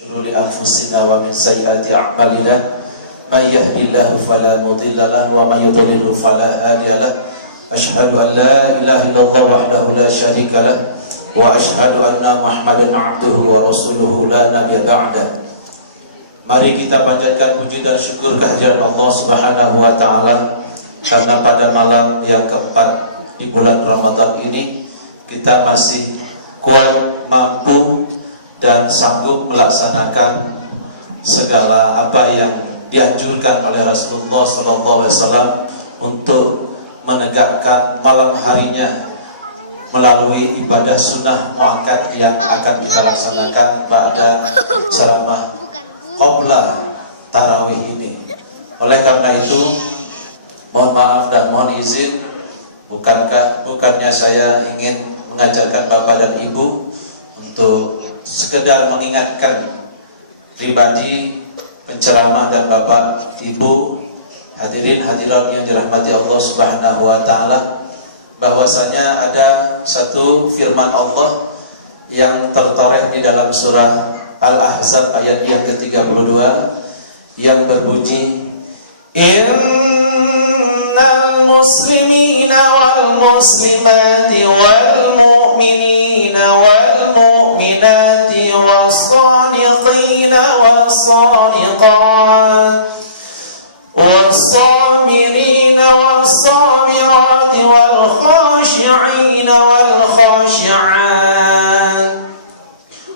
شرور أنفسنا ومن سيئات أعمالنا من يهدي الله فلا مضل له ومن يضلل فلا هادي له أشهد أن لا إله إلا الله وحده لا شريك له وأشهد أن محمدا عبده ورسوله لا نبي بعده. Mari kita panjatkan puji dan syukur kehadirat Allah Subhanahu wa taala karena pada malam yang keempat di bulan Ramadan ini kita masih kuat, mampu dan sanggup melaksanakan segala apa yang dianjurkan oleh Rasulullah SAW untuk menegakkan malam harinya melalui ibadah sunnah muakkad yang akan kita laksanakan pada selama qabla tarawih ini. Oleh karena itu, mohon maaf dan mohon izin, bukannya saya ingin mengajarkan Bapak dan Ibu untuk sekedar mengingatkan pribadi penceramah dan Bapak Ibu hadirin hadirat yang dirahmati Allah Subhanahu wa taala, bahwasanya ada satu firman Allah yang tertoreh di dalam surah Al-Ahzab ayat yang ke-32 yang berbunyi, Innal muslimina wal muslimati wal mu'minina wal mu'minati was-sadiqina was-sadiqat was-samirina was-sabirati wal khashi'ina wal khashi'at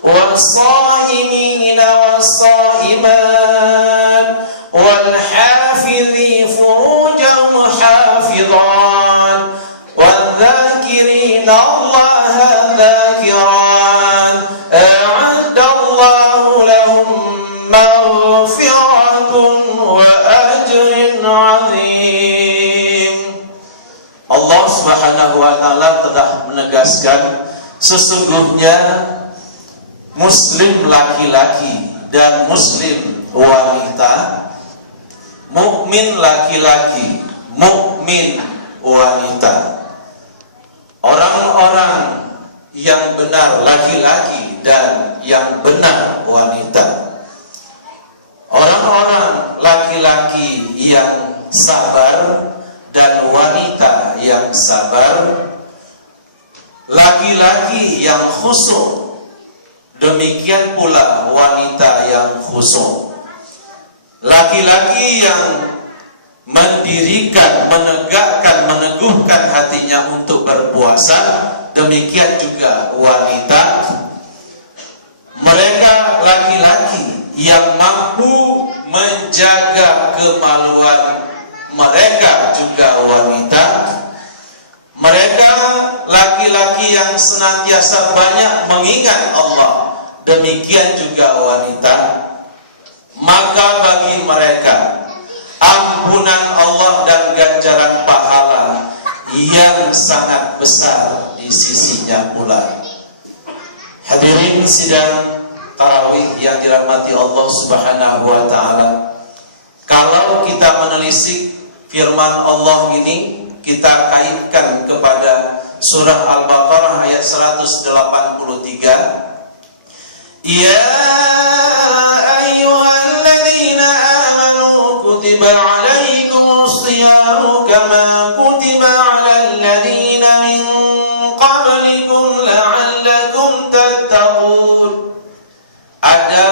was-saimina was-saimat wal hafidhi furujahum hafidhan wadh-dhakirina Allaha dhakiran a'addallahu lahum maghfiratun wa ajrin 'azim. Allah Subhanahu wa taala telah menegaskan sesungguhnya muslim laki-laki dan muslim wanita, mukmin laki-laki, mukmin wanita, orang-orang yang benar laki-laki dan yang benar wanita, orang-orang laki-laki yang sabar dan wanita yang sabar, laki-laki yang khusyuk, demikian pula wanita yang khusyuk, laki-laki yang mendirikan, menegakkan, meneguhkan hatinya untuk berpuasa, demikian juga wanita. Mereka laki-laki yang mampu menjaga kemaluan, mereka juga wanita. Mereka laki-laki yang senantiasa banyak mengingat Allah, demikian juga wanita. Maka bagi mereka ampunan Allah dan ganjaran pahala yang sangat besar di sisinya pula. Hadirin sidang tarawih yang dirahmati Allah Subhanahu wa taala, kalau kita menelisik firman Allah ini, kita kaitkan kepada surah Al-Baqarah ayat 183. Ya ayyuhalladzina amanu kutiba alaikumus shiyamu kama kutiba alal ladzina min qablikum la'allakum tattaqun. Ada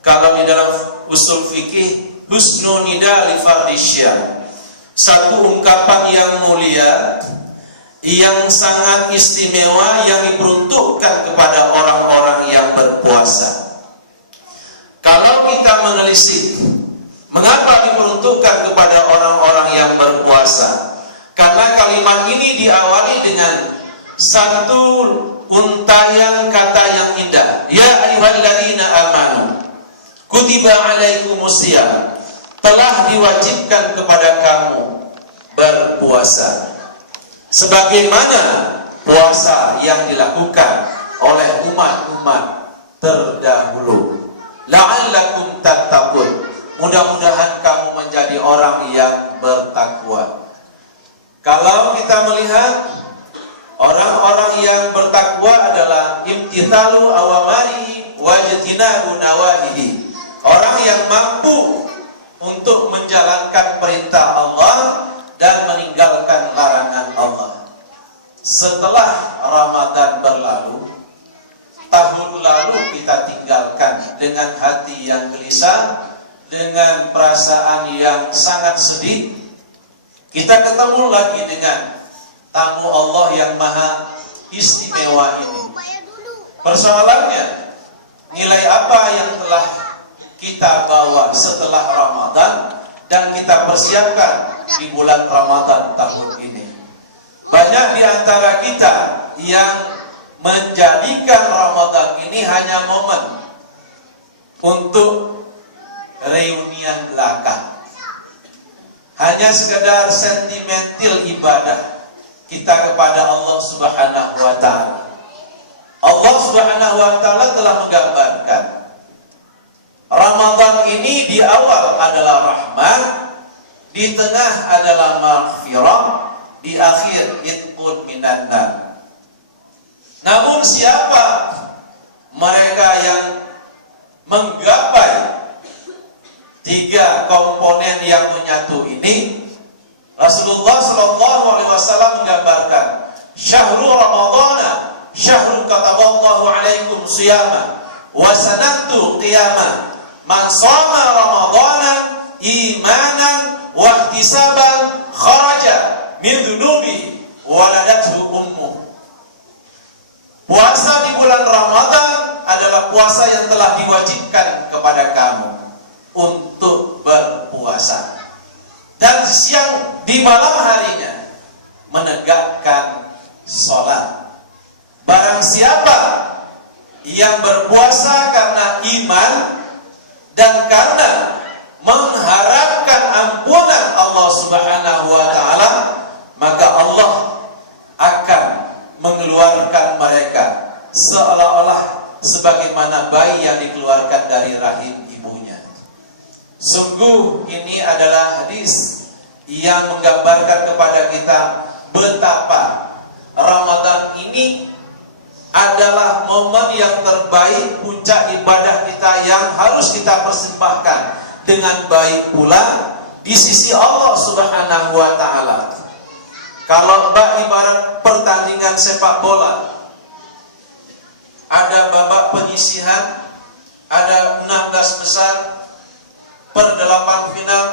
kalau di dalam usul fikih husnul nida li fardisya, satu ungkapan yang mulia, yang sangat istimewa, yang diperuntukkan kepada orang-orang yang berpuasa. Kalau kita menelisik, mengapa diperuntukkan kepada orang-orang yang berpuasa? Karena kalimat ini diawali dengan satu untayan kata yang indah. Ya ayyuhalladzina amanu kutiba alaikumusiyam, telah diwajibkan kepada kamu berpuasa, sebagaimana puasa yang dilakukan oleh umat-umat terdahulu. La'allakum tattaqun, mudah-mudahan kamu menjadi orang yang bertakwa. Kalau kita melihat orang-orang yang bertakwa adalah imtithalu awamari wajtinabu nawahihi. Orang yang mampu untuk menjalankan perintah Allah dan meninggalkan larangan Allah. Setelah Ramadan berlalu, tahun lalu kita tinggalkan dengan hati yang gelisah, dengan perasaan yang sangat sedih. Kita ketemu lagi dengan tamu Allah yang maha istimewa ini. Persoalannya, nilai apa yang telah kita bawa setelah Ramadan dan kita persiapkan di bulan Ramadan tahun ini? Banyak di antara kita yang menjadikan Ramadan ini hanya momen untuk reunian belaka, hanya sekedar sentimental ibadah kita kepada Allah Subhanahu wa Ta'ala. Allah Subhanahu wa Ta'ala telah menggambarkan Ramadan ini di awal adalah rahmat, di tengah adalah maghfirah, di akhir itqun minan nar. Namun siapa mereka yang menggapai tiga komponen yang menyatu ini? Rasulullah sallallahu alaihi wasallam menggambarkan, syahrul ramadhana syahrul kataballahu alaikum siyama wa sanatu qiyama man shama ramadhana imanan wa ihtisaban kharaja min dhunubi waladathu ummuh. Puasa di bulan Ramadan adalah puasa yang telah diwajibkan kepada kamu untuk berpuasa, dan siang di malam harinya menegakkan sholat. Barang siapa yang berpuasa karena iman dan karena mengharapkan ampunan Allah Subhanahu wa Ta'ala, maka Allah akan mengeluarkan mereka seolah-olah sebagaimana bayi yang dikeluarkan dari rahim ibunya. Sungguh ini adalah hadis yang menggambarkan kepada kita betapa Ramadan ini adalah momen yang terbaik, puncak ibadah kita yang harus kita persembahkan dengan baik pula di sisi Allah Subhanahu wa Ta'ala. Kalau ibarat pertandingan sepak bola, ada babak penyisihan, ada 16 besar, per 8 final,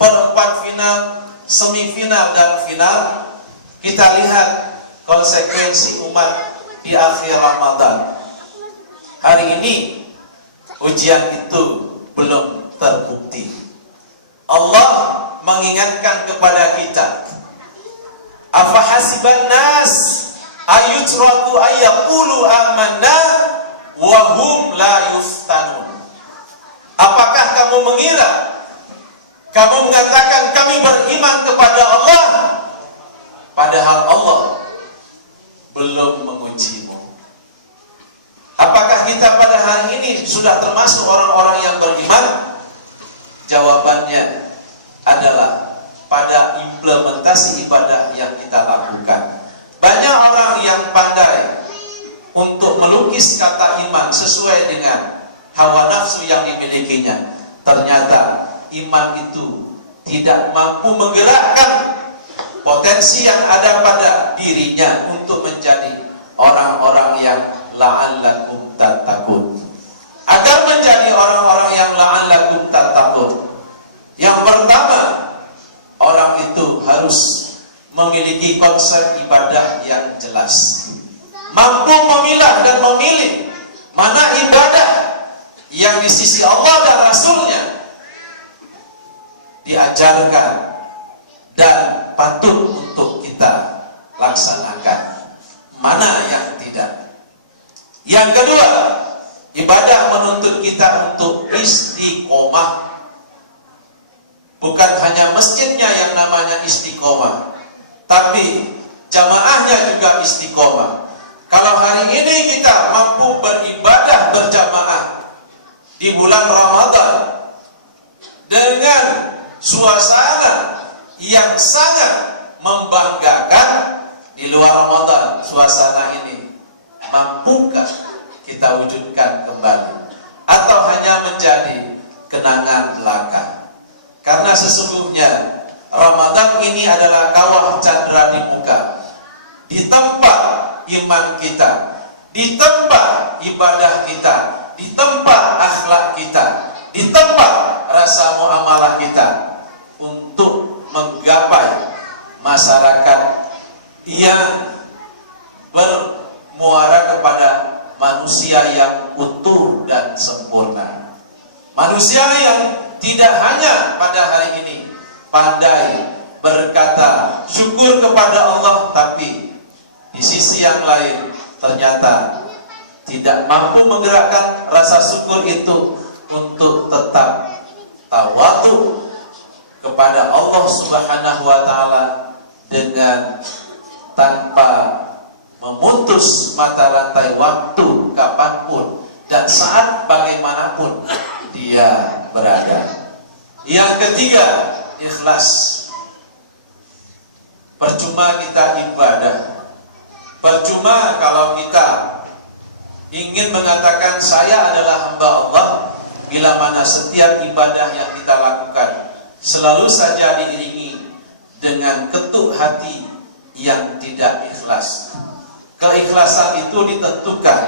per 4 final, semifinal dan final. Kita lihat konsekuensi umat di akhir Ramadan. Hari ini ujian itu belum terbukti. Allah mengingatkan kepada kita, afahasiban nas ayutratu ayyaqulu amanna wa hum la yuftanun. Apakah kamu mengira, kamu mengatakan kami beriman kepada Allah, padahal Allah belum mengujimu? Apakah kita pada hari ini sudah termasuk orang-orang yang beriman? Jawabannya adalah pada implementasi ibadah yang kita lakukan. Banyak orang yang pandai untuk melukis kata iman sesuai dengan hawa nafsu yang dimilikinya. Ternyata iman itu tidak mampu menggerakkan potensi yang ada pada dirinya untuk menjadi orang-orang yang la'allakum tattaqun. Agar menjadi orang-orang yang la'allakum tattaqun, yang pertama, orang itu harus memiliki konsep ibadah yang jelas, mampu memilah dan memilih mana ibadah yang di sisi Allah dan Rasulnya diajarkan dan patut untuk kita laksanakan, mana yang tidak. Yang kedua, ibadah menuntut kita untuk istiqomah. Bukan hanya masjidnya yang namanya istiqomah, tapi jamaahnya juga istiqomah. Kalau hari ini kita mampu beribadah berjamaah di bulan Ramadan dengan suasana yang sangat membanggakan, di luar Ramadan suasana ini mampukah kita wujudkan kembali, atau hanya menjadi kenangan belaka. Karena sesungguhnya Ramadan ini adalah kawah candra di muka, ditempa iman kita, ditempa ibadah kita, ditempa akhlak kita, ditempa rasa muamalah kita, untuk menggapai masyarakat yang bermuara kepada manusia yang utuh dan sempurna. Manusia yang tidak hanya pada hari ini pandai berkata syukur kepada Allah, tapi di sisi yang lain ternyata tidak mampu menggerakkan rasa syukur itu untuk tetap tawadhu kepada Allah Subhanahu wa taala dengan tanpa memutus mata rantai waktu kapanpun dan saat bagaimanapun dia berada. Yang ketiga, ikhlas. Percuma kita ibadah, percuma kalau kita ingin mengatakan saya adalah hamba Allah, bila mana setiap ibadah yang kita lakukan selalu saja diiringi dengan ketuk hati yang tidak ikhlas. Keikhlasan itu ditentukan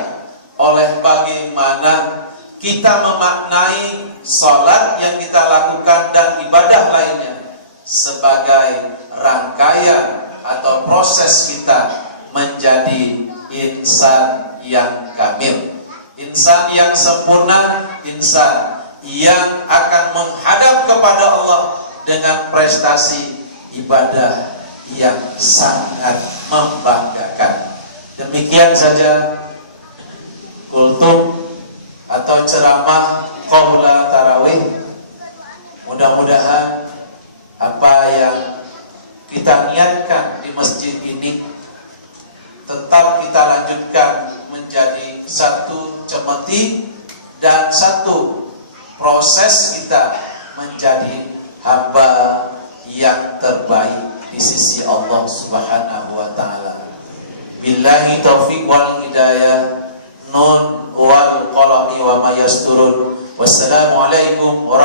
oleh bagaimana kita memaknai sholat yang kita lakukan dan ibadah lainnya sebagai rangkaian atau proses kita menjadi insan yang kamil, insan yang sempurna, insan yang akan menghadap kepada Allah dengan prestasi ibadah yang sangat membanggakan. Demikian saja kultum atau ceramah qabla tarawih. Mudah-mudahan apa yang kita niatkan di masjid ini tetap kita lanjutkan menjadi satu cemeti dan satu proses kita menjadi hamba yang terbaik di sisi Allah Subhanahu wa taala. Billahi taufiq wal hidayah. Nun wal qalami wa ma yasturun. Wassalamualaikum warahmatullahi